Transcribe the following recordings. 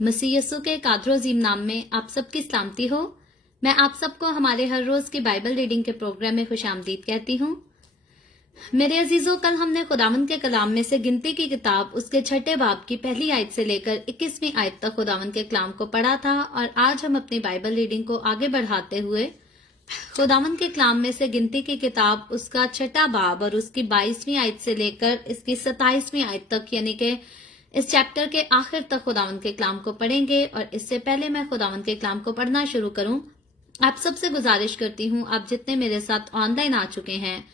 मसीह यस्सु के कादर अजीम नाम में आप सबकी सलामती हो। मैं आप सबको हमारे हर रोज की बाइबल रीडिंग के प्रोग्राम में खुशामदीद कहती हूँ। मेरे अजीजों, कल हमने खुदावंद के कलाम में से गिनती की किताब उसके 6 बाब की पहली आयत से लेकर 21वीं आयत तक खुदावंद के कलाम को पढ़ा था और आज हम अपनी बाइबल रीडिंग को आगे बढ़ाते हुए खुदावंद के कलाम में से गिनती की किताब उसका 6 बाब और उसकी 22वीं आयत से लेकर इसकी 27वीं आयत तक यानी कि इस चैप्टर के आखिर तक खुदावंद के कलाम को पढ़ेंगे। और इससे पहले मैं खुदावंद के कलाम को पढ़ना शुरू करूं, आप सबसे गुजारिश करती हूं, आप जितने मेरे साथ ऑनलाइन आ चुके हैं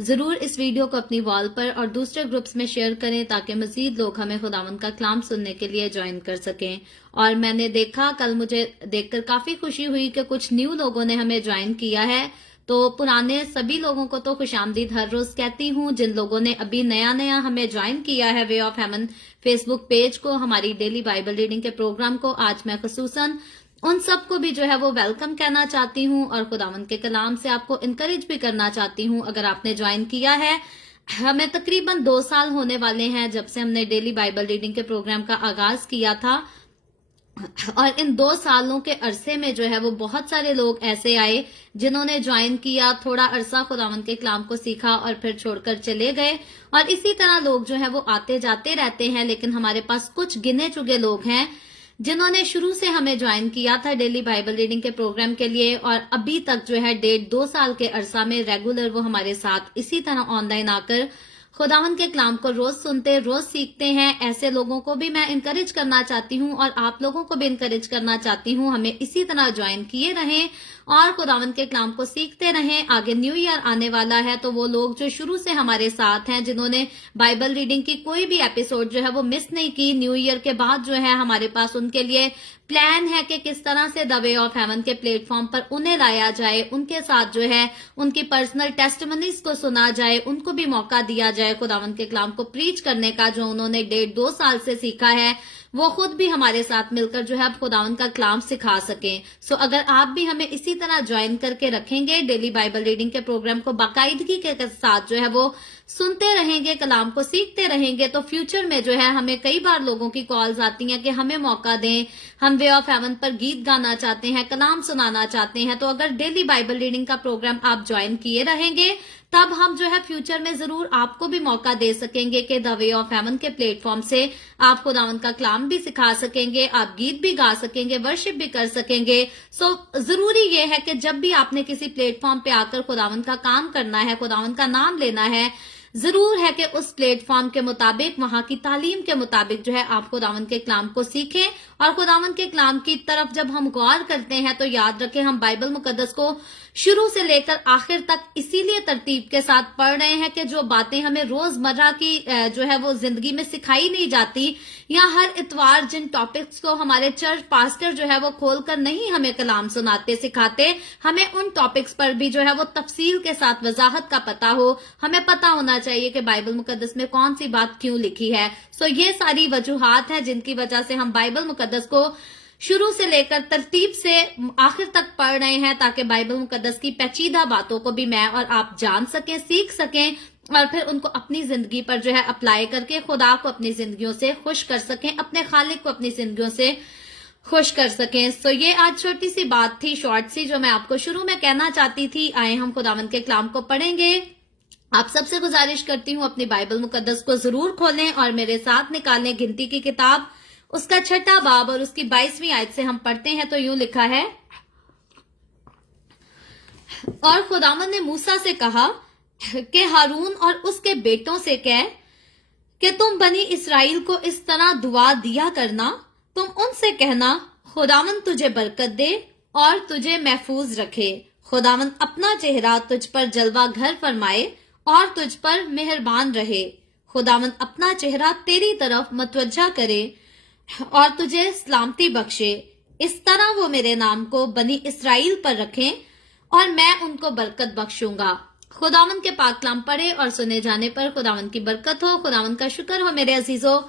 जरूर इस वीडियो को अपनी वॉल पर और दूसरे ग्रुप्स में शेयर करें ताकि मजीद लोग हमें खुदावंद का कलाम सुनने के लिए ज्वाइन कर सकें। और मैंने देखा, कल मुझे देखकर काफी खुशी हुई कि कुछ न्यू लोगों ने हमें ज्वाइन किया है। तो पुराने सभी लोगों को तो खुशामदीद हर रोज कहती हूँ। जिन लोगों ने अभी नया नया हमें ज्वाइन किया है way of haven Facebook page को, हमारी डेली बाइबल रीडिंग के प्रोग्राम को, आज मैं खसूसन उन सबको भी जो है वो वेलकम कहना चाहती हूँ और खुदावंद के कलाम से आपको इनकरेज भी करना चाहती हूँ। अगर आपने ज्वाइन किया है, हमें तकरीबन 2 साल होने वाले हैं जब से हमने डेली बाइबल रीडिंग के प्रोग्राम का आगाज किया था। और इन 2 सालों के अरसे में जो है वो बहुत सारे लोग ऐसे आए जिन्होंने ज्वाइन किया, थोड़ा अरसा खुदावंद के कलाम को सीखा और फिर छोड़कर चले गए। और इसी तरह लोग जो है वो आते जाते रहते हैं। लेकिन हमारे पास कुछ गिने चुके लोग हैं जिन्होंने शुरू से हमें ज्वाइन किया था डेली बाइबल रीडिंग के प्रोग्राम के लिए और अभी तक जो है 1.5-2 साल के अरसा में रेगुलर वो हमारे साथ इसी तरह ऑनलाइन आकर खुदावंद के कलाम को रोज सुनते, रोज सीखते हैं। ऐसे लोगों को भी मैं इनकरेज करना चाहती हूँ और आप लोगों को भी इनकरेज करना चाहती हूँ, हमें इसी तरह ज्वाइन किए रहें और खुदावंद के कलाम को सीखते रहें। आगे न्यू ईयर आने वाला है तो वो लोग जो शुरू से हमारे साथ हैं, जिन्होंने बाइबल रीडिंग की कोई भी एपिसोड जो है वो मिस नहीं की, न्यू ईयर के बाद जो है हमारे पास उनके लिए प्लान है कि किस तरह से द वे ऑफ हेवन के प्लेटफॉर्म पर उन्हें लाया जाए, उनके साथ जो है उनकी पर्सनल टेस्टिमनीज को सुना जाए, उनको भी मौका दिया जाए खुदावंद के कलाम को प्रीच करने का जो उन्होंने 1.5-2 साल से सीखा है, वो खुद भी हमारे साथ मिलकर जो है अब खुदावंद का कलाम सिखा सकें। सो अगर आप भी हमें इसी तरह ज्वाइन करके रखेंगे, डेली बाइबल रीडिंग के प्रोग्राम को बाकायदगी के साथ जो है वो सुनते रहेंगे, कलाम को सीखते रहेंगे, तो फ्यूचर में जो है हमें कई बार लोगों की कॉल्स आती हैं कि हमें मौका दें, हम वे ऑफ हेवन पर गीत गाना चाहते हैं, कलाम सुनाना चाहते हैं। तो अगर डेली बाइबल रीडिंग का प्रोग्राम आप ज्वाइन किए रहेंगे तब हम जो है फ्यूचर में जरूर आपको भी मौका दे सकेंगे कि द वे ऑफ हेवन के प्लेटफॉर्म से आप खुदावंद का कलाम भी सिखा सकेंगे, आप गीत भी गा सकेंगे, वर्शिप भी कर सकेंगे। सो जरूरी ये है कि जब भी आपने किसी प्लेटफॉर्म पे आकर खुदावंद का काम करना है, खुदावंद का नाम लेना है, जरूर है कि उस प्लेटफॉर्म के मुताबिक, वहां की तालीम के मुताबिक जो है आप खुदावंद के कलाम को सीखें। और खुदावंद के कलाम की तरफ जब हम गौर करते हैं तो याद रखें, हम बाइबल मुकद्दस को शुरू से लेकर आखिर तक इसीलिए तरतीब के साथ पढ़ रहे हैं कि जो बातें हमें रोजमर्रा की जो है वो जिंदगी में सिखाई नहीं जाती, या हर इतवार जिन टॉपिक्स को हमारे चर्च पास्टर जो है वो खोलकर नहीं हमें कलाम सुनाते सिखाते, हमें उन टॉपिक्स पर भी जो है वो तफसील के साथ वजाहत का पता हो। हमें पता होना चाहिए कि बाइबल मुकद्दस में कौन सी बात क्यों लिखी है। सो ये सारी वजूहात हैं जिनकी वजह से हम बाइबल मुकद्दस को शुरू से लेकर तरतीब से आखिर तक पढ़ रहे हैं ताकि बाइबल मुकद्दस की पेचीदा बातों को भी मैं और आप जान सकें, सीख सकें और फिर उनको अपनी जिंदगी पर जो है अप्लाई करके खुदा को अपनी जिंदगियों से खुश कर सकें, अपने खालिक को अपनी जिंदगियों से खुश कर सकें। सो ये आज छोटी सी बात थी, शॉर्ट सी, जो मैं आपको शुरू में कहना चाहती थी। आए हम खुदावंद के कलाम को पढ़ेंगे। आप सबसे गुजारिश करती हूँ अपनी बाइबल मुकद्दस को जरूर खोलें और मेरे साथ निकालें गिनती की किताब उसका 6 बाब और उसकी 22वीं आयत से हम पढ़ते हैं। तो यूं लिखा है, और खुदावंद ने मूसा से कहा कि हारून और उसके बेटों से कह कि तुम बनी इस्राएल को इस तरह दुआ दिया करना, तुम उनसे कहना, खुदावंद तुझे बरकत दे और तुझे महफूज रखे, खुदावंद अपना चेहरा तुझ पर जलवा घर फरमाए और तुझ पर मेहरबान रहे, खुदावंद अपना चेहरा तेरी तरफ मतवज्जा करे और तुझे सलामती बख्शे। इस तरह वो मेरे नाम को बनी इस्राएल पर रखें और मैं उनको बरकत बख्शूंगा। खुदावंद के पाक कलाम पढ़े और सुने जाने पर खुदावंद की बरकत हो। खुदावंद का शुक्र हो मेरे अजीजों।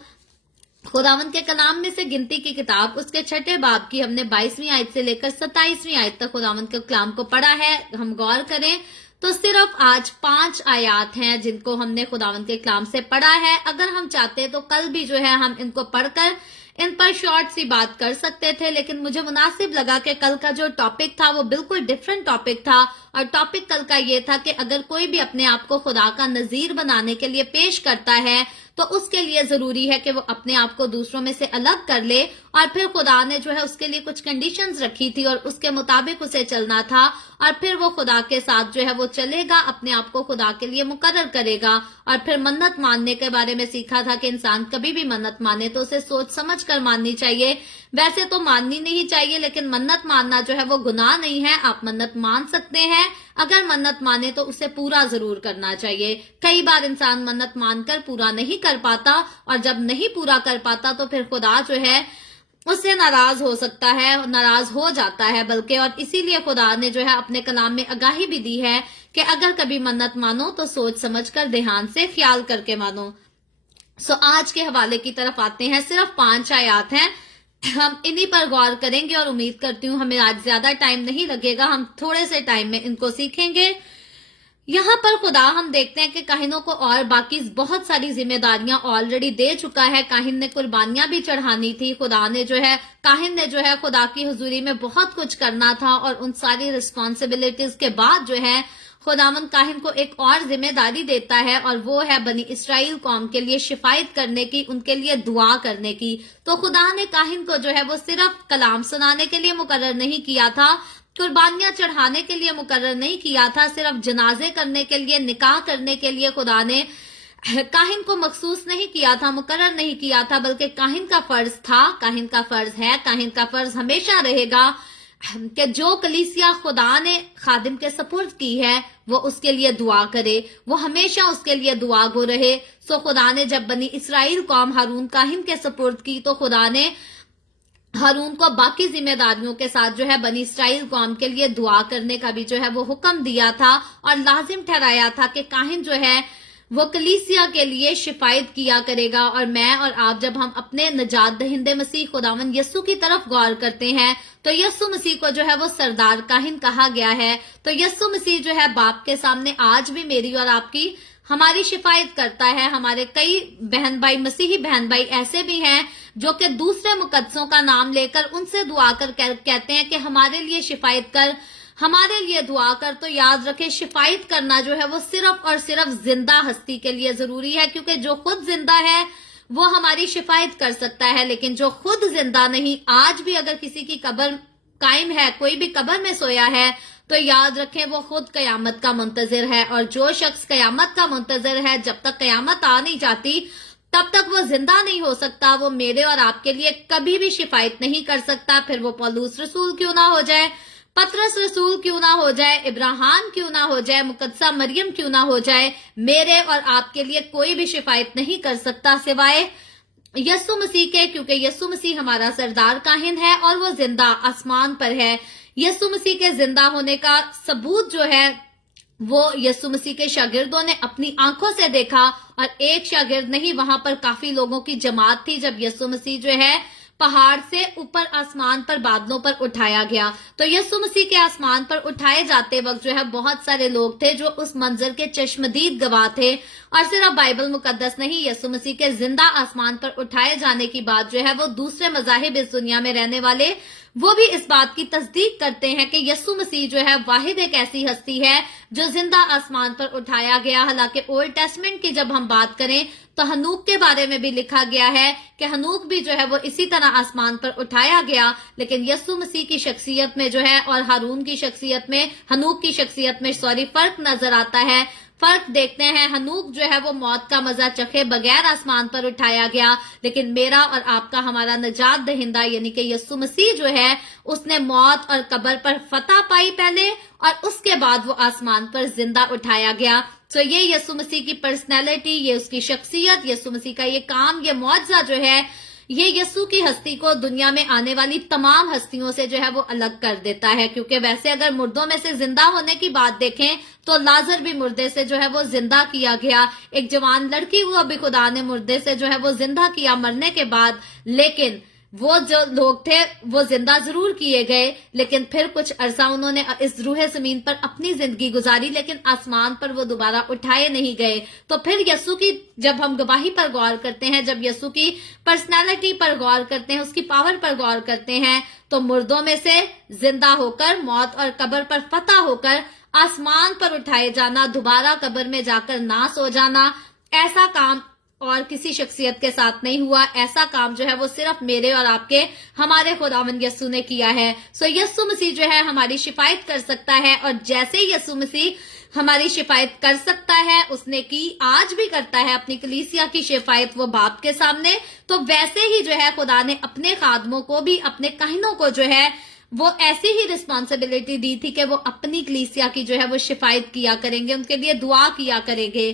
खुदावंद के कलाम में से गिनती की किताब उसके 6 बाब की हमने 22वीं आयत से लेकर 27वीं आयत तक खुदावंद के कलाम को पढ़ा है। हम गौर करें तो सिर्फ आज 5 आयात हैं जिनको हमने खुदावंद के कलाम से पढ़ा है। अगर हम चाहते तो कल भी जो है हम इनको पढ़कर ان پر شارٹ سی بات کر سکتے تھے، لیکن مجھے مناسب لگا کہ کل کا جو ٹاپک تھا وہ بالکل ڈیفرنٹ ٹاپک تھا، اور ٹاپک کل کا یہ تھا کہ اگر کوئی بھی اپنے آپ کو خدا کا نظیر بنانے کے لیے پیش کرتا ہے تو اس کے لیے ضروری ہے کہ وہ اپنے آپ کو دوسروں میں سے الگ کر لے، اور پھر خدا نے جو ہے اس کے لیے کچھ کنڈیشنز رکھی تھی اور اس کے مطابق اسے چلنا تھا، اور پھر وہ خدا کے ساتھ جو ہے وہ چلے گا، اپنے آپ کو خدا کے لیے مقرر کرے گا۔ اور پھر منت ماننے کے بارے میں سیکھا تھا کہ انسان کبھی بھی منت مانے تو اسے سوچ سمجھ کر ماننی چاہیے، ویسے تو ماننی نہیں چاہیے، لیکن منت ماننا جو ہے وہ گناہ نہیں ہے، آپ منت مان سکتے ہیں، اگر منت مانے تو اسے پورا ضرور کرنا چاہیے۔ کئی بار انسان منت مان کر پورا نہیں کر پاتا، اور جب نہیں پورا کر پاتا تو پھر خدا جو ہے اس سے ناراض ہو سکتا ہے، ناراض ہو جاتا ہے بلکہ، اور اسی لیے خدا نے جو ہے اپنے کلام میں آگاہی بھی دی ہے کہ اگر کبھی منت مانو تو سوچ سمجھ کر دھیان سے خیال کر کے مانو۔ آج کے حوالے کی طرف آتے ہیں، صرف 5 آیات ہیں، ہم انہی پر غور کریں گے، اور امید کرتی ہوں ہمیں آج زیادہ ٹائم نہیں لگے گا، ہم تھوڑے سے ٹائم میں ان کو سیکھیں گے۔ یہاں پر خدا ہم دیکھتے ہیں کہ کاہنوں کو اور باقی بہت ساری ذمہ داریاں آلریڈی دے چکا ہے، کاہن نے قربانیاں بھی چڑھانی تھی، کاہن نے جو ہے خدا کی حضوری میں بہت کچھ کرنا تھا، اور ان ساری رسپانسبلٹیز کے بعد جو ہے خداوند کاہن کو ایک اور ذمہ داری دیتا ہے، اور وہ ہے بنی اسرائیل قوم کے لیے شفاعت کرنے کی، ان کے لیے دعا کرنے کی۔ تو خدا نے کاہن کو جو ہے وہ صرف کلام سنانے کے لیے مقرر نہیں کیا تھا، قربانیاں چڑھانے کے لیے مقرر نہیں کیا تھا، صرف جنازے کرنے کے لیے، نکاح کرنے کے لیے خدا نے کاہن کو مخصوص نہیں کیا تھا، مقرر نہیں کیا تھا، بلکہ کاہن کا فرض تھا، کاہن کا فرض ہے، کاہن کا فرض ہمیشہ رہے گا کہ جو کلیسیا خدا نے خادم کے سپرد کی ہے وہ اس کے لیے دعا کرے، وہ ہمیشہ اس کے لیے دعا گو رہے۔ خدا نے جب بنی اسرائیل قوم ہارون کاہن کے سپرد کی تو خدا نے ہارون کو باقی ذمہ داریوں کے ساتھ جو ہے بنی اسرائیل قوم کے لیے دعا کرنے کا بھی جو ہے وہ حکم دیا تھا، اور لازم ٹھہرایا تھا کہ کاہن جو ہے وہ کلیسیا کے لیے شفاعت کیا کرے گا۔ اور میں اور آپ جب ہم اپنے نجات دہندے مسیح خداوند یسوع کی طرف غور کرتے ہیں تو یسوع مسیح کو جو ہے وہ سردار کاہن کہا گیا ہے، تو یسوع مسیح جو ہے باپ کے سامنے آج بھی میری اور آپ کی ہماری شفاعت کرتا ہے۔ ہمارے کئی بہن بھائی، مسیحی بہن بھائی ایسے بھی ہیں جو کہ دوسرے مقدسوں کا نام لے کر ان سے دعا کر کہتے ہیں کہ ہمارے لیے شفاعت کر، ہمارے لیے دعا کر۔ تو یاد رکھیں شفاعت کرنا جو ہے وہ صرف اور صرف زندہ ہستی کے لیے ضروری ہے، کیونکہ جو خود زندہ ہے وہ ہماری شفاعت کر سکتا ہے، لیکن جو خود زندہ نہیں، آج بھی اگر کسی کی قبر قائم ہے، کوئی بھی قبر میں سویا ہے، تو یاد رکھیں وہ خود قیامت کا منتظر ہے، اور جو شخص قیامت کا منتظر ہے، جب تک قیامت آ نہیں جاتی تب تک وہ زندہ نہیں ہو سکتا، وہ میرے اور آپ کے لیے کبھی بھی شفاعت نہیں کر سکتا، پھر وہ پولوس رسول کیوں نہ ہو جائے، پطرس رسول کیوں نہ ہو جائے، ابراہیم کیوں نہ ہو جائے، مقدسہ مریم کیوں نہ ہو جائے، میرے اور آپ کے لیے کوئی بھی شفاعت نہیں کر سکتا سوائے یسوع مسیح کے، کیونکہ یسوع مسیح ہمارا سردار کاہن ہے اور وہ زندہ آسمان پر ہے۔ یسوع مسیح کے زندہ ہونے کا ثبوت جو ہے وہ یسوع مسیح کے شاگردوں نے اپنی آنکھوں سے دیکھا، اور ایک شاگرد نہیں، وہاں پر کافی لوگوں کی جماعت تھی جب یسوع مسیح جو ہے پہاڑ سے اوپر آسمان پر بادلوں پر اٹھایا گیا۔ تو یسوع مسیح کے آسمان پر اٹھائے جاتے وقت جو ہے بہت سارے لوگ تھے جو اس منظر کے چشمدید گواہ تھے، اور صرف بائبل مقدس نہیں، یسوع مسیح کے زندہ آسمان پر اٹھائے جانے کی بات جو ہے وہ دوسرے مذاہب اس دنیا میں رہنے والے وہ بھی اس بات کی تصدیق کرتے ہیں کہ یسوع مسیح جو ہے واحد ایک ایسی ہستی ہے جو زندہ آسمان پر اٹھایا گیا۔ حالانکہ اولڈ ٹیسٹمنٹ کی جب ہم بات کریں تو ہنوک کے بارے میں بھی لکھا گیا ہے کہ ہنوک بھی جو ہے وہ اسی طرح آسمان پر اٹھایا گیا، لیکن یسوع مسیح کی شخصیت میں جو ہے اور ہارون کی شخصیت میں، ہنوک کی شخصیت میں فرق نظر آتا ہے۔ فرق دیکھتے ہیں، ہنوک جو ہے وہ موت کا مزہ چکھے بغیر آسمان پر اٹھایا گیا، لیکن میرا اور آپ کا ہمارا نجات دہندہ یعنی کہ یسوع مسیح جو ہے اس نے موت اور قبر پر فتح پائی پہلے، اور اس کے بعد وہ آسمان پر زندہ اٹھایا گیا۔ یہ یسوع مسیح کی پرسنالٹی، یہ اس کی شخصیت، یسوع مسیح کا یہ کام، یہ معجزہ جو ہے، یہ یسوع کی ہستی کو دنیا میں آنے والی تمام ہستیوں سے جو ہے وہ الگ کر دیتا ہے۔ کیونکہ ویسے اگر مردوں میں سے زندہ ہونے کی بات دیکھیں تو لازر بھی مردے سے جو ہے وہ زندہ کیا گیا، ایک جوان لڑکی کو بھی خدا نے مردے سے جو ہے وہ زندہ کیا مرنے کے بعد، لیکن वो जो लोग थे वो जिंदा जरूर किए गए, लेकिन फिर कुछ अरसा उन्होंने इस रूहे जमीन पर अपनी जिंदगी गुजारी, लेकिन आसमान पर वो दोबारा उठाए नहीं गए। तो फिर यसु की जब हम गवाही पर गौर करते हैं, जब यसु की पर्सनालिटी पर गौर करते हैं, उसकी पावर पर गौर करते हैं, तो मुर्दों में से जिंदा होकर, मौत और कब्र पर फतह होकर आसमान पर उठाए जाना, दोबारा कब्र में जाकर ना सो जाना, ऐसा काम और किसी शख्सियत के साथ नहीं हुआ। ऐसा काम जो है वो सिर्फ मेरे और आपके हमारे खुदावंद यस्सु ने किया है। सो यस्सु मसीह जो है हमारी शिफायत कर सकता है, और जैसे ही यस्सु मसीह हमारी शिफायत कर सकता है, उसने की, आज भी करता है अपनी कलीसिया की शिफायत वो बाप के सामने, तो वैसे ही जो है खुदा ने अपने खादमों को भी, अपने काहिनों को जो है वो ऐसी ही रिस्पॉन्सिबिलिटी दी थी कि वो अपनी कलीसिया की जो है वो शिफायत किया करेंगे, उनके लिए दुआ किया करेंगे।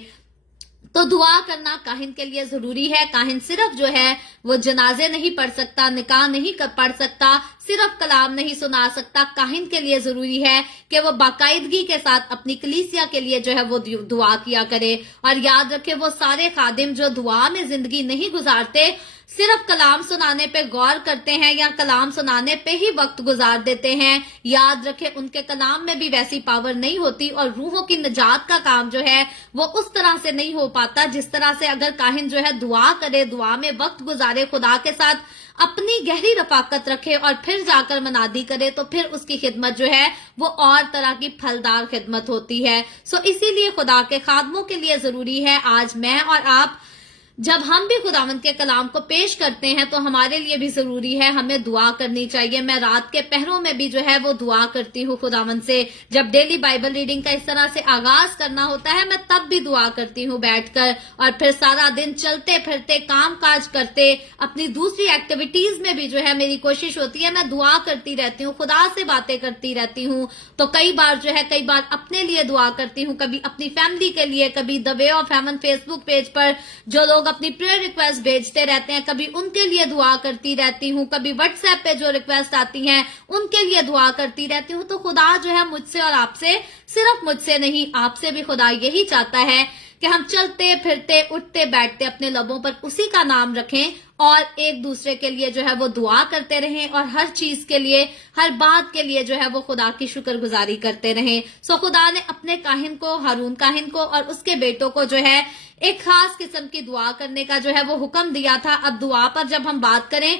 तो दुआ करना काहिन के लिए जरूरी है। काहिन सिर्फ जो है वो जनाजे नहीं पढ़ सकता, निकाह नहीं पढ़ सकता, सिर्फ कलाम नहीं सुना सकता। काहिन के लिए जरूरी है कि वो बाकायदगी के साथ अपनी कलीसिया के लिए जो है वो दुआ किया करे। और याद रखे, वो सारे खादिम जो दुआ में जिंदगी नहीं गुजारते, सिर्फ कलाम सुनाने पे गौर करते हैं या कलाम सुनाने पे ही वक्त गुजार देते हैं, याद रखें उनके कलाम में भी वैसी पावर नहीं होती, और रूहों की निजात का काम जो है वो उस तरह से नहीं हो पाता जिस तरह से अगर काहिन जो है दुआ करे, दुआ में वक्त गुजारे, खुदा के साथ अपनी गहरी रफाकत रखे और फिर जाकर मनादी करे, तो फिर उसकी खिदमत जो है वो और तरह की फलदार खिदमत होती है। सो इसीलिए खुदा के खादमों के लिए जरूरी है, आज मैं और आप जब हम भी खुदावंद के कलाम को पेश करते हैं तो हमारे लिए भी जरूरी है हमें दुआ करनी चाहिए। मैं रात के पहरों में भी जो है वो दुआ करती हूँ खुदावंद से। जब डेली बाइबल रीडिंग का इस तरह से आगाज करना होता है, मैं तब भी दुआ करती हूँ बैठकर, और फिर सारा दिन चलते फिरते, काम काज करते, अपनी दूसरी एक्टिविटीज में भी जो है मेरी कोशिश होती है मैं दुआ करती रहती हूँ, खुदा से बातें करती रहती हूँ। तो कई बार अपने लिए दुआ करती हूँ, कभी अपनी फैमिली के लिए, कभी the way of haven Facebook page पर जो लोग अपनी प्रेयर रिक्वेस्ट भेजते रहते हैं, कभी उनके लिए दुआ करती रहती हूँ, कभी व्हाट्सएप पे जो रिक्वेस्ट आती हैं उनके लिए दुआ करती रहती हूँ। तो खुदा जो है मुझसे और आपसे, सिर्फ मुझसे नहीं, आपसे भी खुदा यही चाहता है कि हम चलते फिरते, उठते बैठते अपने लबों पर उसी का नाम रखें और एक दूसरे के लिए जो है वो दुआ करते रहें, और हर चीज के लिए, हर बात के लिए जो है वो खुदा की शुक्रगुजारी करते रहें। सो खुदा ने अपने काहिन को, हारून काहिन को और उसके बेटों को जो है एक खास किस्म की दुआ करने का जो है वो हुक्म दिया था। अब दुआ पर जब हम बात करें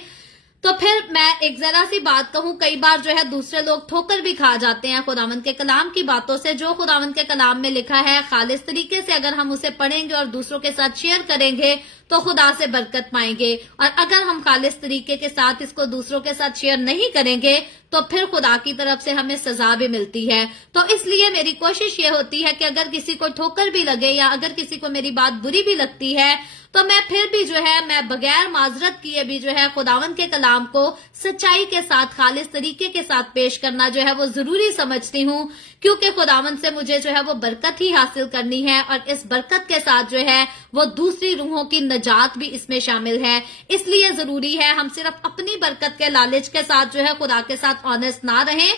तो फिर मैं एक जरा सी बात कहूं, कई बार जो है दूसरे लोग ठोकर भी खा जाते हैं खुदावंद के कलाम की बातों से। जो खुदावंद के कलाम में लिखा है, खालिस तरीके से अगर हम उसे पढ़ेंगे और दूसरों के साथ शेयर करेंगे तो खुदा से बरकत पाएंगे, और अगर हम खालिस तरीके के साथ इसको दूसरों के साथ शेयर नहीं करेंगे तो फिर खुदा की तरफ से हमें सजा भी मिलती है। तो इसलिए मेरी कोशिश ये होती है कि अगर किसी को ठोकर भी लगे या अगर किसी को मेरी बात बुरी भी लगती है तो मैं फिर भी जो है, मैं बगैर माजरत किए भी जो है खुदावंद के कलाम को सच्चाई के साथ, खालिस तरीके के साथ पेश करना जो है वो जरूरी समझती हूँ, क्योंकि खुदावंद से मुझे जो है वो बरकत ही हासिल करनी है, और इस बरकत के साथ जो है वो दूसरी रूहों की नजात भी इसमें शामिल है। इसलिए जरूरी है हम सिर्फ अपनी बरकत के लालच के साथ जो है खुदा के साथ ऑनेस्ट ना रहें,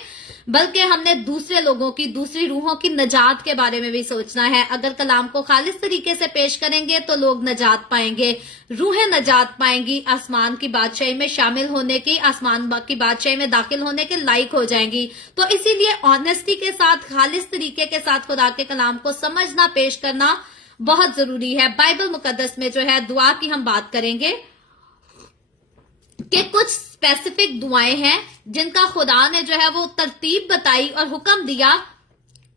बल्कि हमने दूसरे लोगों की, दूसरी रूहों की नजात के बारे में भी सोचना है। अगर कलाम को खालिस तरीके से पेश करेंगे तो लोग नजात पाएंगे, रूहें नजात पाएंगी, आसमान की बादशाही में शामिल होने की, आसमान की बादशाही में दाखिल होने के लायक हो जाएंगी। तो इसीलिए ऑनेस्टी के साथ, खालिस तरीके के साथ खुदा के कलाम को समझना, पेश करना बहुत जरूरी है। बाइबल मुकद्दस में जो है दुआ की हम बात करेंगे कि कुछ स्पेसिफिक दुआएं हैं जिनका खुदा ने जो है वो तरतीब बताई और हुक्म दिया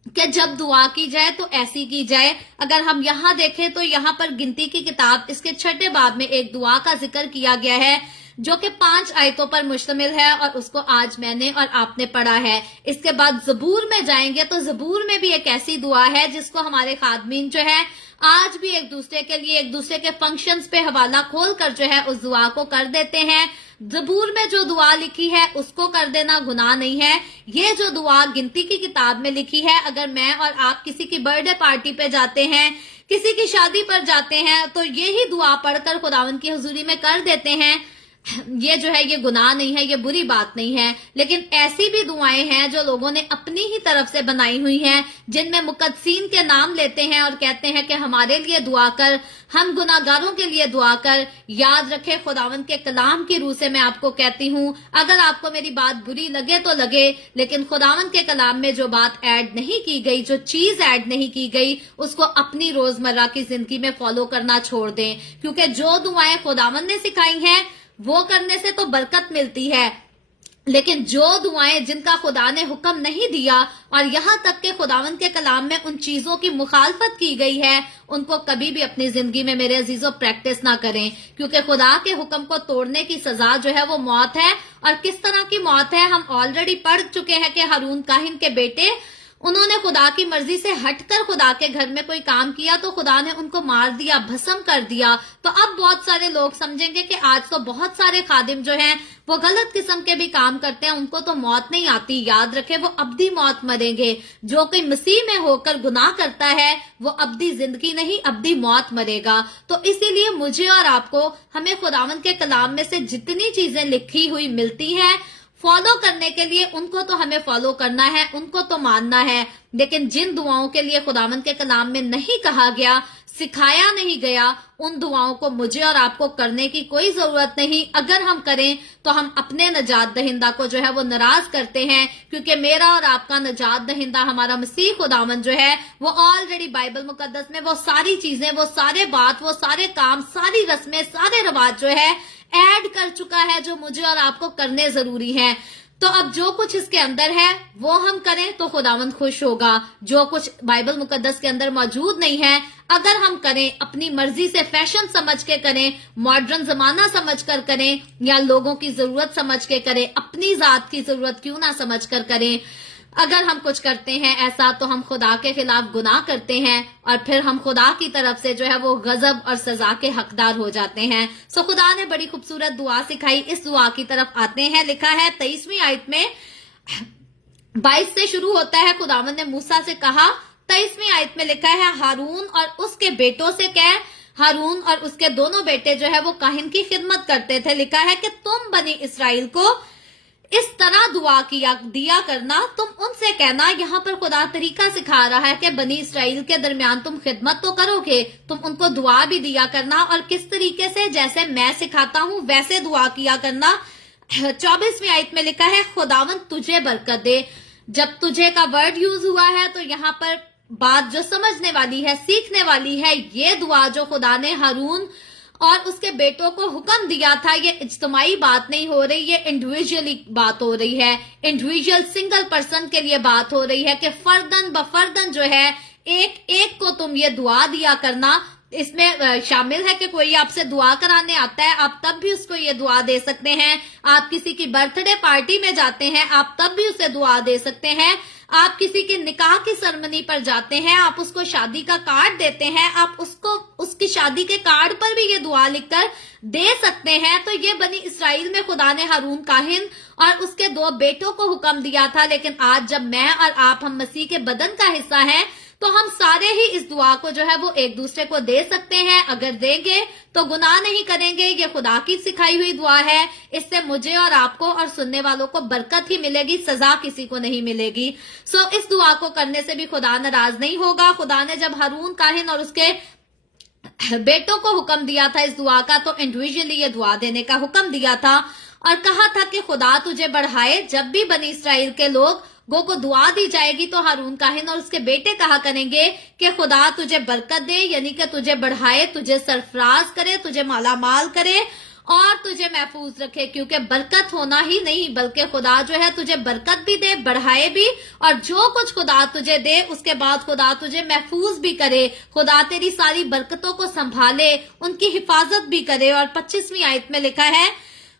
कि जब दुआ की जाए तो ऐसी की जाए। अगर हम यहाँ देखें तो यहाँ पर गिनती की किताब इसके 6 बाब में एक दुआ का जिक्र किया गया है जो कि 5 आयतों पर मुश्तमिल है, और उसको आज मैंने और आपने पढ़ा है। इसके बाद ज़बूर में जाएंगे तो ज़बूर में भी एक ऐसी दुआ है जिसको हमारे खादमीन जो है आज भी एक दूसरे के लिए, एक दूसरे के फंक्शंस पे हवाला खोल कर जो है उस दुआ को कर देते हैं। ज़बूर में जो दुआ लिखी है उसको कर देना गुनाह नहीं है। ये जो दुआ गिनती की किताब में लिखी है, अगर मैं और आप किसी की बर्थडे पार्टी पे जाते हैं, किसी की शादी पर जाते हैं, तो यही दुआ पढ़कर खुदावंद की हुजूरी में कर देते हैं, ये जो है ये गुनाह नहीं है, ये बुरी बात नहीं है, लेकिन ऐसी भी दुआएं हैं जो लोगों ने अपनी ही तरफ से बनाई हुई हैं, जिनमें मुकद्दसीन के नाम लेते हैं और कहते हैं कि हमारे लिए दुआ कर, हम गुनाहगारों के लिए दुआ कर। याद रखें, खुदावंद के कलाम की रूह से मैं आपको कहती हूँ, अगर आपको मेरी बात बुरी लगे तो लगे, लेकिन खुदावंद के कलाम में जो बात ऐड नहीं की गई, जो चीज ऐड नहीं की गई, उसको अपनी रोजमर्रा की जिंदगी में फॉलो करना छोड़ दें, क्योंकि जो दुआएं खुदावंद ने सिखाई हैं वो करने से तो बरकत मिलती है, लेकिन जो दुआएं जिनका खुदा ने हुक्म नहीं दिया और यहाँ तक के खुदावंद के कलाम में उन चीजों की मुखालफत की गई है, उनको कभी भी अपनी जिंदगी में मेरे अजीजों प्रैक्टिस ना करें, क्योंकि खुदा के हुक्म को तोड़ने की सजा जो है वो मौत है। और किस तरह की मौत है हम ऑलरेडी पढ़ चुके हैं कि हारून काहिन के बेटे, उन्होंने खुदा की मर्जी से हटकर खुदा के घर में कोई काम किया तो खुदा ने उनको मार दिया, भस्म कर दिया। तो अब बहुत सारे लोग समझेंगे कि आज तो बहुत सारे खादिम जो हैं वो गलत किस्म के भी काम करते हैं, उनको तो मौत नहीं आती। याद रखें, वो अब्दी मौत मरेंगे। जो कोई मसीह में होकर गुनाह करता है वो अब्दी जिंदगी नहीं, अब्दी मौत मरेगा। तो इसीलिए मुझे और आपको, हमें खुदावंद के कलाम में से जितनी चीजें लिखी हुई मिलती हैं फॉलो करने के लिए, उनको तो हमें फॉलो करना है, उनको तो मानना है। लेकिन जिन दुआओं के लिए खुदावंद के कलाम में नहीं कहा गया, सिखाया नहीं गया, उन दुआओं को मुझे और आपको करने की कोई जरूरत नहीं। अगर हम करें तो हम अपने नजात दहिंदा को जो है वो नाराज करते हैं, क्योंकि मेरा और आपका नजात दहिंदा हमारा मसीह खुदावंद जो है वो ऑलरेडी बाइबल मुकद्दस में वो सारी चीजें, वो सारे बात, वो सारे काम, सारी रस्में, सारे रवाज जो है ऐड कर चुका है, जो मुझे और आपको करने जरूरी है। तो अब जो कुछ इसके अंदर है वो हम करें तो खुदावंद खुश होगा। जो कुछ बाइबल मुकद्दस के अंदर मौजूद नहीं है, अगर हम करें, अपनी मर्जी से फैशन समझ के करें, मॉडर्न जमाना समझ कर करें, या लोगों की जरूरत समझ के करें, अपनी जात की जरूरत क्यों ना समझ कर करें, अगर हम कुछ करते हैं ऐसा तो हम खुदा के खिलाफ गुनाह करते हैं और फिर हम खुदा की तरफ से जो है वो गजब और सजा के हकदार हो जाते हैं। सो खुदा ने बड़ी खूबसूरत दुआ सिखाई, इस दुआ की तरफ आते हैं। लिखा है 23वीं आयत में, 22 से शुरू होता है। खुदावंद ने मूसा से कहा, 23वीं आयत में लिखा है, हारून और उसके बेटों से कह, हारून और उसके दोनों बेटे जो है वो काहिन की खिदमत करते थे। लिखा है कि तुम बनी इसराइल को इस तरह दुआ दिया करना, तुम उनसे कहना। यहाँ पर खुदा तरीका सिखा रहा है कि बनी इसराइल के दरमियान तुम खिदमत तो करोगे, तुम उनको दुआ भी दिया करना, और किस तरीके से, जैसे मैं सिखाता हूँ वैसे दुआ किया करना। 24वीं आयत में लिखा है, खुदावंद तुझे बरकत दे। जब तुझे का वर्ड यूज हुआ है तो यहाँ पर बात जो समझने वाली है, सीखने वाली है, ये दुआ जो खुदा ने हारून और उसके बेटों को हुक्म दिया था, ये इज्तिमाई बात नहीं हो रही, ये इंडिविजुअली बात हो रही है। इंडिविजुअल सिंगल पर्सन के लिए बात हो रही है कि फर्दन बफर्दन जो है एक एक को तुम ये दुआ दिया करना। इसमें शामिल है कि कोई आपसे दुआ कराने आता है, आप तब भी उसको ये दुआ दे सकते हैं। आप किसी की बर्थडे पार्टी में जाते हैं, आप तब भी उसे दुआ दे सकते हैं। आप किसी के निकाह की सेरेमनी पर जाते हैं, आप उसको शादी का कार्ड देते हैं, आप उसको उसकी शादी के कार्ड पर भी ये दुआ लिखकर दे सकते हैं। तो ये बनी इसराइल में खुदा ने हारून काहिन और उसके 2 बेटों को हुक्म दिया था, लेकिन आज जब मैं और आप, हम मसीह के बदन का हिस्सा हैं, तो हम सारे ही इस दुआ को जो है वो एक दूसरे को दे सकते हैं। अगर देंगे तो गुनाह नहीं करेंगे, ये खुदा की सिखाई हुई दुआ है। इससे मुझे और आपको और सुनने वालों को बरकत ही मिलेगी, सजा किसी को नहीं मिलेगी। सो इस दुआ को करने से भी खुदा नाराज नहीं होगा। खुदा ने जब हारून काहिन और उसके बेटों को हुक्म दिया था इस दुआ का, तो इंडिविजुअली ये दुआ देने का हुक्म दिया था और कहा था कि खुदा तुझे बढ़ाए। जब भी बनी इसराइल के लोग को दुआ दी जाएगी तो हारून काहिन और उसके बेटे कहा करेंगे कि खुदा तुझे बरकत दे, यानी कि तुझे बढ़ाए, तुझे सरफराज करे, तुझे माला माल करे और तुझे महफूज रखे। क्योंकि बरकत होना ही नहीं बल्कि खुदा जो है तुझे बरकत भी दे, बढ़ाए भी, और जो कुछ खुदा तुझे दे उसके बाद खुदा तुझे महफूज भी करे, खुदा तेरी सारी बरकतों को संभाले, उनकी हिफाजत भी करे। और 25वीं आयत में लिखा है,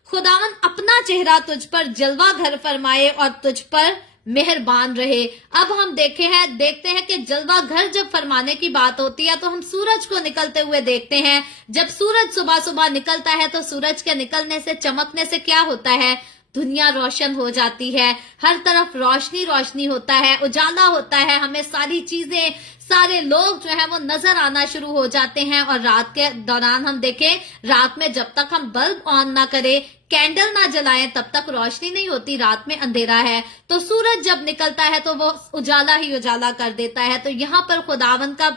खुदावन अपना चेहरा तुझ पर जलवा घर फरमाए और तुझ पर मेहरबान रहे। अब हम देखते हैं कि जलवा घर जब फरमाने की बात होती है तो हम सूरज को निकलते हुए देखते हैं। जब सूरज सुबह सुबह निकलता है तो सूरज के निकलने से, चमकने से क्या होता है, दुनिया रोशन हो जाती है, हर तरफ रोशनी रोशनी होता है, उजाला होता है, हमें सारी चीजें, सारे लोग जो है वो नजर आना शुरू हो जाते हैं। और रात के दौरान हम देखें, रात में जब तक हम बल्ब ऑन ना करें, कैंडल ना जलाएं, तब तक रोशनी नहीं होती, रात में अंधेरा है। तो सूरज जब निकलता है तो वो उजाला ही उजाला कर देता है। तो यहाँ पर खुदावन का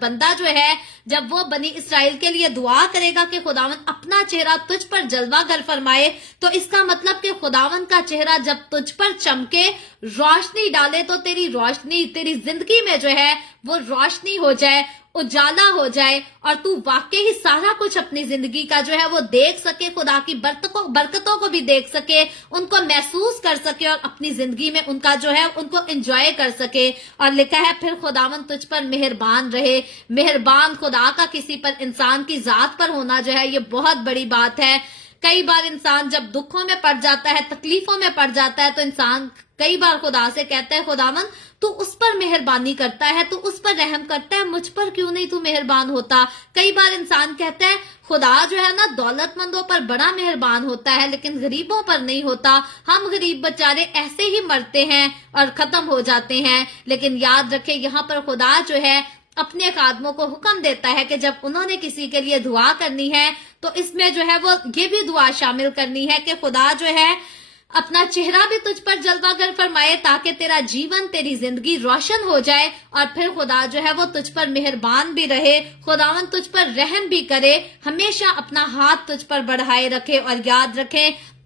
बंदा जो है, जब वो बनी इसराइल के लिए दुआ करेगा कि खुदावन अपना चेहरा तुझ पर जलवागर फरमाए, तो इसका मतलब कि खुदावन का चेहरा जब तुझ पर चमके, रोशनी डाले, तो तेरी रोशनी, तेरी जिंदगी में जो है वो रोशनी हो जाए, उजाला हो जाए, और तू वाकई ही सारा कुछ अपनी जिंदगी का जो है वो देख सके, खुदा की बरकतों को भी देख सके, उनको महसूस कर सके, और अपनी जिंदगी में उनका जो है उनको एंजॉय कर सके। और लिखा है, फिर खुदावन तुझ पर मेहरबान रहे। मेहरबान खुदा का किसी पर, इंसान की जात पर होना जो है ये बहुत बड़ी बात है। कई बार इंसान जब दुखों में पड़ जाता है, तकलीफों में पड़ जाता है, तो इंसान कई बार खुदा से कहता है, खुदावन तू उस पर मेहरबानी करता है, तू उस पर रहम करता है, मुझ पर क्यों नहीं तू मेहरबान होता। कई बार इंसान कहता है, खुदा जो है ना दौलतमंदों पर बड़ा मेहरबान होता है, लेकिन गरीबों पर नहीं होता। हम गरीब बेचारे ऐसे ही मरते हैं और खत्म हो जाते हैं। लेकिन याद रखें, यहाँ पर खुदा जो है अपने खादमों को हुक्म देता है कि जब उन्होंने किसी के लिए दुआ करनी है, तो इसमें जो है वो ये भी दुआ शामिल करनी है कि खुदा जो है अपना चेहरा भी तुझ पर जलवागर फरमाए, ताकि तेरा जीवन, तेरी जिंदगी रोशन हो जाए, और फिर खुदा जो है वो तुझ पर मेहरबान भी रहे, खुदावन तुझ पर रहम भी करे, हमेशा अपना हाथ तुझ पर बढ़ाए रखे। और याद रखें,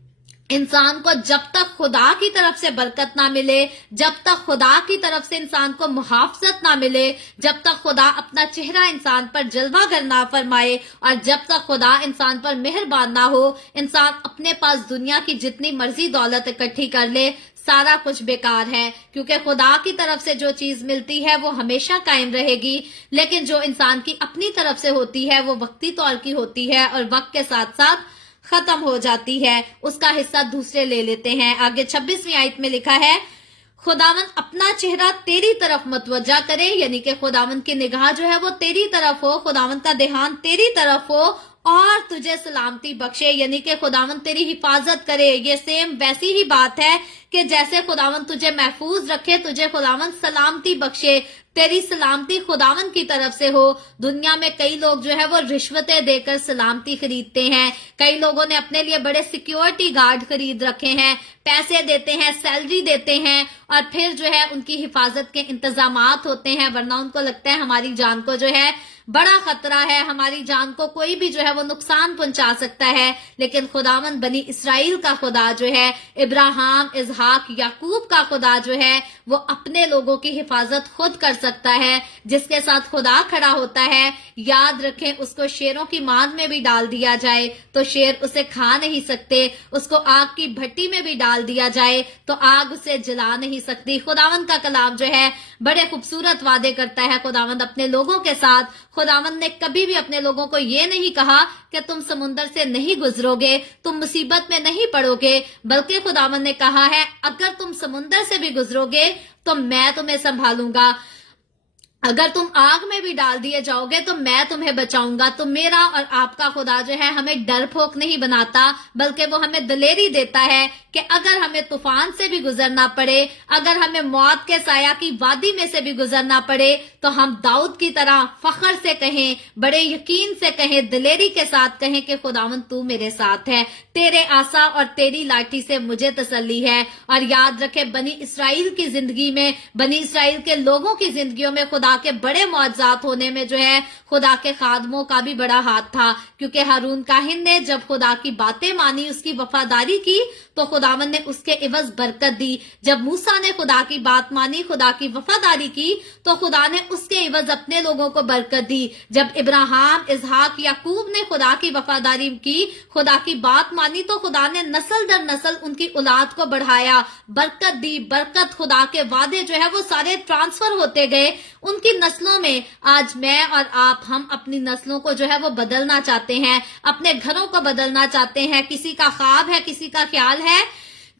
इंसान को जब तक खुदा की तरफ से बरकत ना मिले, जब तक खुदा की तरफ से इंसान को मुहाफजत ना मिले, जब तक खुदा अपना चेहरा इंसान पर जलवागर ना फरमाए, और जब तक खुदा इंसान पर मेहरबान ना हो, इंसान अपने पास दुनिया की जितनी मर्जी दौलत इकट्ठी कर ले, सारा कुछ बेकार है। क्योंकि खुदा की तरफ से जो चीज मिलती है वो हमेशा कायम रहेगी, लेकिन जो इंसान की अपनी तरफ से होती है वो वक्ती तौर की होती है, और वक्त के साथ साथ खत्म हो जाती है, उसका हिस्सा दूसरे ले लेते हैं। आगे 26वीं आयत में लिखा है, खुदावन अपना चेहरा तेरी तरफ मतवज्जा करे, यानी कि खुदावन की निगाह जो है वो तेरी तरफ हो, खुदावन का ध्यान तेरी तरफ हो, और तुझे सलामती बख्शे, यानी कि खुदावन तेरी हिफाजत करे। ये सेम वैसी ही बात है कि जैसे खुदावन तुझे महफूज रखे, तुझे खुदावन सलामती बख्शे, तेरी सलामती खुदावन की तरफ से हो। दुनिया में कई लोग जो है वो रिश्वतें देकर सलामती खरीदते हैं। कई लोगों ने अपने लिए बड़े सिक्योरिटी गार्ड खरीद रखे हैं, पैसे देते हैं, सैलरी देते हैं, और फिर जो है उनकी हिफाजत के इंतजामात होते हैं, वरना उनको लगता है हमारी जान को जो है बड़ा खतरा है, हमारी जान को कोई भी जो है वो नुकसान पहुंचा सकता है। लेकिन खुदावन बनी इसराइल का खुदा जो है, इब्राहिम, इसहाक, याकूब का खुदा जो है, वो अपने लोगों की हिफाजत खुद कर सकता है। जिसके साथ खुदा खड़ा होता है, याद रखें, उसको शेरों की मांद में भी डाल दिया जाए तो शेर उसे खा नहीं सकते, उसको आग की भट्टी में भी डाल दिया जाए तो आग उसे जला नहीं सकती। खुदावन का कलाम जो है बड़े खूबसूरत वादे करता है खुदावन अपने लोगों के साथ। खुदावन ने कभी भी अपने लोगों को ये नहीं कहा कि तुम समुंदर से नहीं गुजरोगे, तुम मुसीबत में नहीं पड़ोगे, बल्कि खुदावन ने कहा है, अगर तुम समुंदर से भी गुजरोगे तो मैं तुम्हें संभालूंगा, अगर तुम आग में भी डाल दिए जाओगे तो मैं तुम्हें बचाऊंगा। तो मेरा और आपका खुदा जो है हमें डरपोक नहीं बनाता, बल्कि वो हमें दलेरी देता है कि अगर हमें तूफान से भी गुजरना पड़े, अगर हमें मौत के साया की वादी में से भी गुजरना पड़े, तो हम दाऊद की तरह फख्र से कहें, बड़े यकीन से कहें, दलेरी के साथ कहें कि खुदावन तू मेरे साथ है, तेरे आसा और तेरी लाठी से मुझे तसल्ली है। और याद रखे, बनी इसराइल की जिंदगी में, बनी इसराइल के लोगों की जिंदगियों में खुदा के बड़े मौजज़ात होने में जो है खुदा के खादमों का भी बड़ा हाथ था। क्योंकि हारून काहिन ने जब खुदा की बातें मानी, उसकी वफादारी की, तो खुदावन ने उसके इवज बरकत दी। जब मूसा ने खुदा की बात मानी, खुदा की वफादारी की, तो खुदा ने उसके इवज अपने लोगों को बरकत दी। जब इब्राहिम, इसहाक, याकूब ने खुदा की वफादारी की, खुदा की बात मानी, तो खुदा ने नस्ल दर नस्ल उनकी औलाद को बढ़ाया, बरकत दी। बरकत, खुदा के वादे जो है वो सारे ट्रांसफर होते गए उनकी नस्लों में। आज मैं और आप, हम अपनी नस्लों को जो है वो बदलना चाहते हैं, अपने घरों को बदलना चाहते हैं। किसी का ख्वाब है, किसी का ख्याल है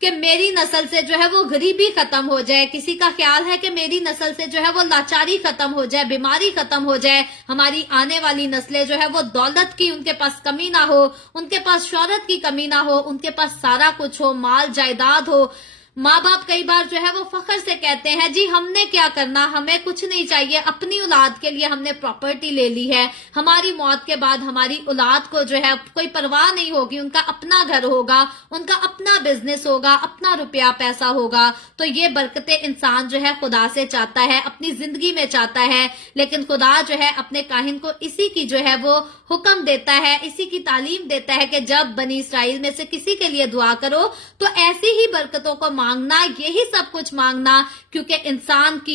कि मेरी नस्ल से जो है वो गरीबी खत्म हो जाए, किसी का ख्याल है कि मेरी नस्ल से जो है वो लाचारी खत्म हो जाए, बीमारी खत्म हो जाए, हमारी आने वाली नस्लें जो है वो दौलत की उनके पास कमी ना हो, उनके पास शोहरत की कमी ना हो, उनके पास सारा कुछ हो, माल जायदाद हो, माँ बाप कई बार जो है वो फख्र से कहते हैं जी हमने क्या करना, हमें कुछ नहीं चाहिए, अपनी औलाद के लिए हमने प्रॉपर्टी ले ली है, हमारी मौत के बाद हमारी औलाद को जो है कोई परवाह नहीं होगी, उनका अपना घर होगा, उनका अपना बिजनेस होगा, अपना रुपया पैसा होगा। तो ये बरकतें इंसान जो है खुदा से चाहता है, अपनी जिंदगी में चाहता है, लेकिन खुदा जो है अपने काहिन को इसी की जो है वो हुक्म देता है, इसी की तालीम देता है कि जब बनी इसराइल में से किसी के लिए दुआ करो तो ऐसी ही बरकतों को मांगना, यही सब कुछ मांगना, क्योंकि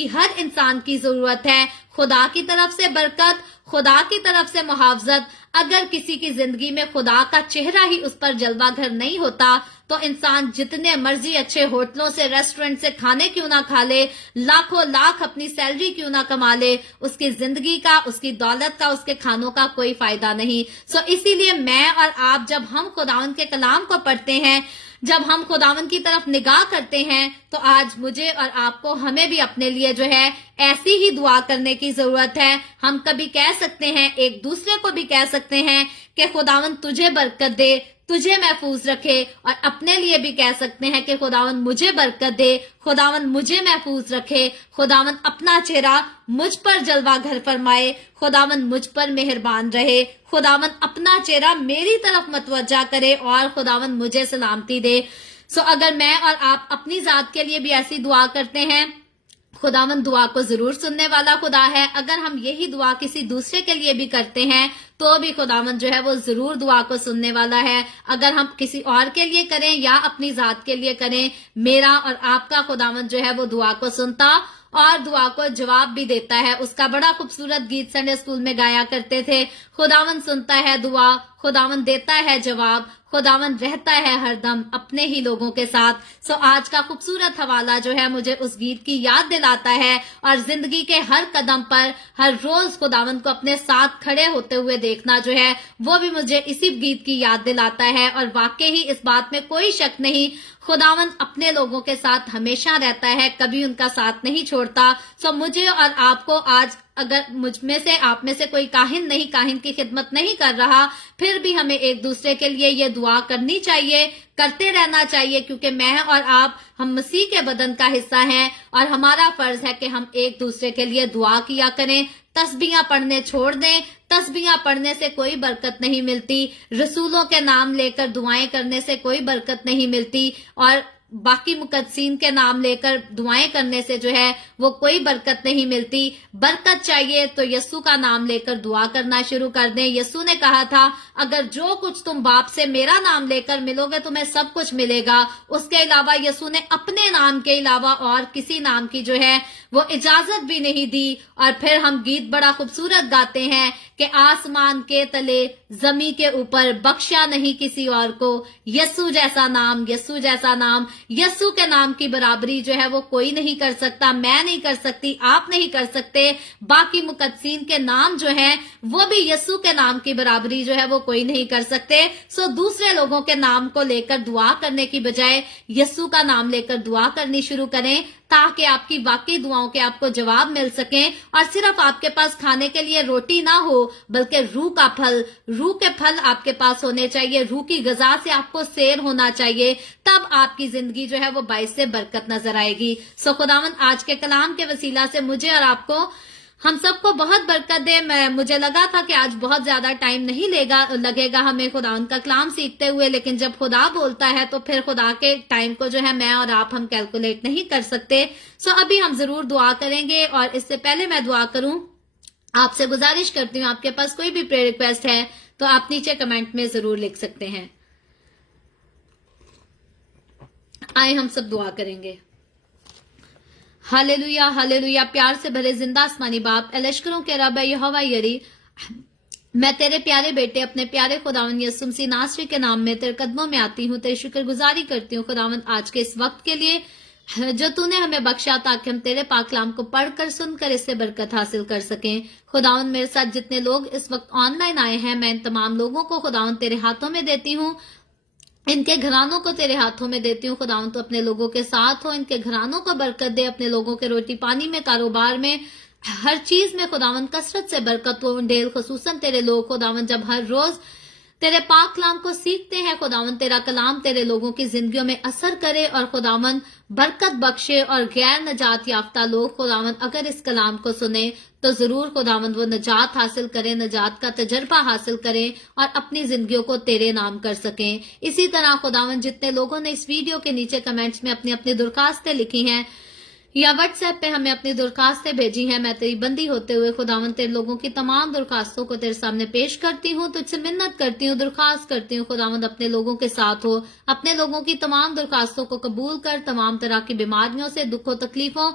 हर इंसान की जरूरत है खुदा की तरफ से बरकत, खुदा की तरफ से मुहावजत। अगर किसी की जिंदगी में खुदा का चेहरा ही उस पर जलवा घर नहीं होता तो इंसान जितने मर्जी अच्छे होटलों से, रेस्टोरेंट से खाने क्यों ना खा ले, लाखों लाख अपनी सैलरी क्यों ना कमा ले, उसकी जिंदगी का, उसकी दौलत का, उसके खानों का कोई फायदा नहीं। इसीलिए मैं और आप जब हम खुदावन के कलाम को पढ़ते हैं, जब हम खुदावन की तरफ निगाह करते हैं, तो आज मुझे और आपको, हमें भी अपने लिए जो है ऐसी ही दुआ करने की जरूरत है। हम कभी कह सकते हैं, एक दूसरे को भी कह सकते हैं कि खुदावन तुझे बरकत दे, तुझे महफूज रखे, और अपने लिए भी कह सकते हैं कि खुदावन मुझे बरकत दे, खुदावन मुझे महफूज रखे, खुदावन अपना चेहरा मुझ पर जलवा घर फरमाए, खुदावन मुझ पर मेहरबान रहे, खुदावन अपना चेहरा मेरी तरफ मतवज्जा करे और खुदावन मुझे सलामती दे। अगर मैं और आप अपनी जात के लिए भी ऐसी दुआ करते हैं, खुदावन दुआ को जरूर सुनने वाला खुदा है। अगर हम यही दुआ किसी दूसरे के लिए भी करते हैं तो भी खुदावन जो है वो जरूर दुआ को सुनने वाला है। अगर हम किसी और के लिए करें या अपनी जात के लिए करें, मेरा और आपका खुदावन जो है वो दुआ को सुनता और दुआ को जवाब भी देता है। उसका बड़ा खूबसूरत गीत संडे स्कूल में गाया करते थे, खुदावन सुनता है दुआ, खुदावन देता है जवाब, खुदावन रहता है हरदम अपने ही लोगों के साथ। आज का खूबसूरत हवाला जो है मुझे उस गीत की याद दिलाता है, और जिंदगी के हर कदम पर हर रोज खुदावन को अपने साथ खड़े होते हुए देखना जो है वो भी मुझे इसी गीत की याद दिलाता है। और वाकई ही इस बात में कोई शक नहीं, खुदावन अपने लोगों के साथ हमेशा रहता है, कभी उनका साथ नहीं छोड़ता। मुझे और आपको आज, अगर मुझ में से, आप में से कोई काहिन की खिदमत नहीं कर रहा, फिर भी हमें एक दूसरे के लिए ये दुआ करनी चाहिए, करते रहना चाहिए, क्योंकि मैं और आप, हम मसीह के बदन का हिस्सा हैं और हमारा फर्ज है कि हम एक दूसरे के लिए दुआ किया करें। तस्बीहां पढ़ने छोड़ दें, तस्बीहां पढ़ने से कोई बरकत नहीं मिलती, रसूलों के नाम लेकर दुआएं करने से कोई बरकत नहीं मिलती, और बाकी मुकद्दसीन के नाम लेकर दुआएं करने से जो है वो कोई बरकत नहीं मिलती। बरकत चाहिए तो यस्सु का नाम लेकर दुआ करना शुरू कर दें। यस्सु ने कहा था, अगर जो कुछ तुम बाप से मेरा नाम लेकर मिलोगे तुम्हें सब कुछ मिलेगा। उसके अलावा यस्सु ने अपने नाम के अलावा और किसी नाम की जो है वो इजाजत भी नहीं दी। और फिर हम गीत बड़ा खूबसूरत गाते हैं कि आसमान के तले जमी के ऊपर बख्शा नहीं किसी और को, यस्सु जैसा नाम, यस्सु जैसा नाम, यस्सु के नाम की बराबरी जो है वो कोई नहीं कर सकता, मैं नहीं कर सकती, आप नहीं कर सकते। बाकी मुकद्दसीन के नाम जो हैं वो भी यस्सु के नाम की बराबरी जो है वो कोई नहीं कर सकते। दूसरे लोगों के नाम को लेकर दुआ करने की बजाय यस्सु का नाम लेकर दुआ करनी शुरू करें, ताकि आपकी वाकई दुआओं के आपको जवाब मिल सकें। और सिर्फ आपके पास खाने के लिए रोटी ना हो, बल्कि रूह का फल, रूह के फल आपके पास होने चाहिए, रूह की ग़िज़ा से आपको सैर होना चाहिए, तब आपकी जिंदगी जो है वो बाइस से बरकत नजर आएगी। खुदावंद आज के कलाम के वसीला से मुझे और आपको, हम सबको बहुत बरकत दे। मुझे लगा था कि आज बहुत ज्यादा टाइम नहीं लगेगा हमें खुदावंद का कलाम सीखते हुए, लेकिन जब खुदा बोलता है तो फिर खुदा के टाइम को जो है मैं और आप हम कैलकुलेट नहीं कर सकते। अभी हम जरूर दुआ करेंगे, और इससे पहले मैं दुआ करूं, आपसे गुजारिश करती हूँ, आपके पास कोई भी प्रेयर रिक्वेस्ट है तो आप नीचे कमेंट में जरूर लिख सकते हैं। आए हम सब दुआ करेंगे। Hallelujah, hallelujah. प्यार से भरे जिंदा आसमानी बाप, लश्करों के रब यहोवा यरी, मैं तेरे प्यारे बेटे अपने प्यारे खुदावन यीशु मसीह नासरी के नाम में तेरे कदमों में आती हूँ, तेरी शुक्रगुजारी करती हूँ खुदावन आज के इस वक्त के लिए जो तूने हमें बख्शा, ताकि हम तेरे पाक कलाम को पढ़कर सुनकर इससे बरकत हासिल कर सकें। खुदावन मेरे साथ जितने लोग इस वक्त ऑनलाइन आए हैं, मैं इन तमाम लोगों को खुदावन तेरे हाथों में देती हूँ, इनके घरानों को तेरे हाथों में देती हूँ। खुदावन तो अपने लोगों के साथ हो, इनके घरानों को बरकत दे, अपने लोगों के रोटी पानी में, कारोबार में, हर चीज में खुदावन कसरत से बरकत हो। डेल खसूसन तेरे लोग खुदावन जब हर रोज तेरे पाक कलाम को सीखते हैं खुदावन, तेरा कलाम तेरे लोगों की जिंदगियों में असर करे और खुदावन बरकत बख्शे, और गैर नजात याफ्ता लोग खुदावन अगर इस कलाम को सुने तो जरूर खुदावन वो नजात हासिल करें, नजात का तजर्बा हासिल करें और अपनी जिंदगियों को तेरे नाम कर सकें। इसी तरह खुदावन जितने लोगों ने इस वीडियो के नीचे कमेंट्स में अपनी अपनी दरखास्तें लिखी हैं या व्हाट्सएप पे हमें अपनी दरखास्तें भेजी हैं, मैं तेरी बंदी होते हुए खुदावन तेरे लोगों की तमाम दरखास्तों को तेरे सामने पेश करती हूँ, तुझसे मिन्नत करती हूँ, दरखास्त करती हूँ खुदावन अपने लोगों के साथ हो, अपने लोगों की तमाम दरखास्तों को कबूल कर, तमाम तरह की बीमारियों से, दुखों तकलीफों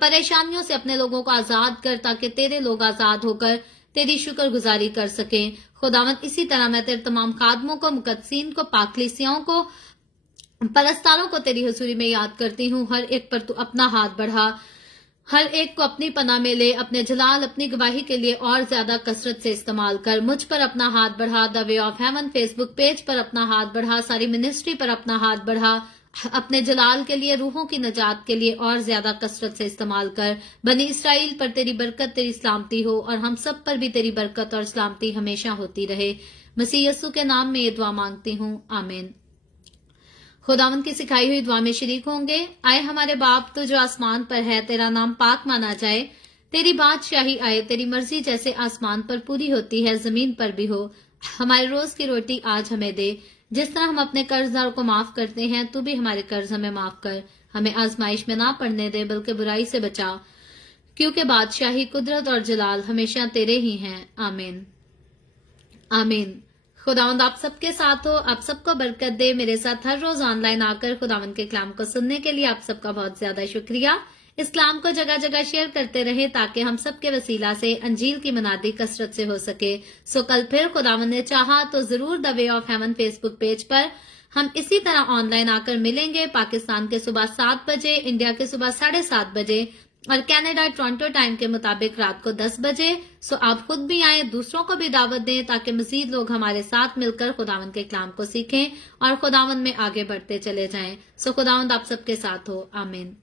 परेशानियों से अपने लोगों को आजाद कर, ताकि तेरे लोग आजाद होकर तेरी शुक्रगुजारी कर सकें। खुदावन इसी तरह मैं तेरे तमाम खादमों को, मुकद्दसीन को, पाकलीसियाओं को, परस्तारों को तेरी हजूरी में याद करती हूँ। हर एक पर तू अपना हाथ बढ़ा, हर एक को अपनी पनाह में ले, अपने जलाल अपनी गवाही के लिए और ज्यादा कसरत से इस्तेमाल कर। मुझ पर अपना हाथ बढ़ा, the way of haven Facebook page पर अपना हाथ बढ़ा, सारी मिनिस्ट्री पर अपना हाथ बढ़ा, अपने जलाल के लिए, रूहों की नजात के लिए और ज्यादा कसरत से इस्तेमाल कर। बनी इसराइल पर तेरी बरकत, तेरी सलामती हो, और हम सब पर भी तेरी बरकत और सलामती हमेशा होती रहे। मसीह यस्सु के नाम में ये दुआ मांगती हूँ, आमीन। खुदावन की सिखाई हुई दुआ में शरीक होंगे। आए हमारे बाप तो जो आसमान पर है, तेरा नाम पाक माना जाए, तेरी बादशाही आए, तेरी मर्जी जैसे आसमान पर पूरी होती है जमीन पर भी हो। हमारे रोज की रोटी आज हमें दे, जिस तरह हम अपने कर्जदारों को माफ करते हैं, तू भी हमारे कर्ज हमें माफ कर। हमें आजमाइश में ना पड़ने दे, बल्कि बुराई से बचा, क्योंकि बादशाही, कुदरत और जलाल हमेशा तेरे ही हैं, आमीन आमीन। खुदावंद आप सबके साथ हो, आप सबको बरकत दे। मेरे साथ हर रोज ऑनलाइन आकर खुदावंद के कलाम को सुनने के लिए आप सबका बहुत ज्यादा शुक्रिया। इस कलाम को जगह जगह शेयर करते रहे, ताकि हम सबके वसीला से अंजील की मनादी कसरत से हो सके। सो कल फिर खुदावंद ने चाहा तो जरूर the way of haven Facebook page पर हम इसी तरह ऑनलाइन आकर मिलेंगे। पाकिस्तान के सुबह 7 बजे, इंडिया के सुबह 7:30 बजे और कनाडा टोरंटो टाइम के मुताबिक रात को 10 बजे। सो आप खुद भी आए, दूसरों को भी दावत दें, ताकि मजीद लोग हमारे साथ मिलकर खुदावंद के कलाम को सीखें और खुदावंद में आगे बढ़ते चले जाएं। सो खुदावंद आप सबके साथ हो, आमीन।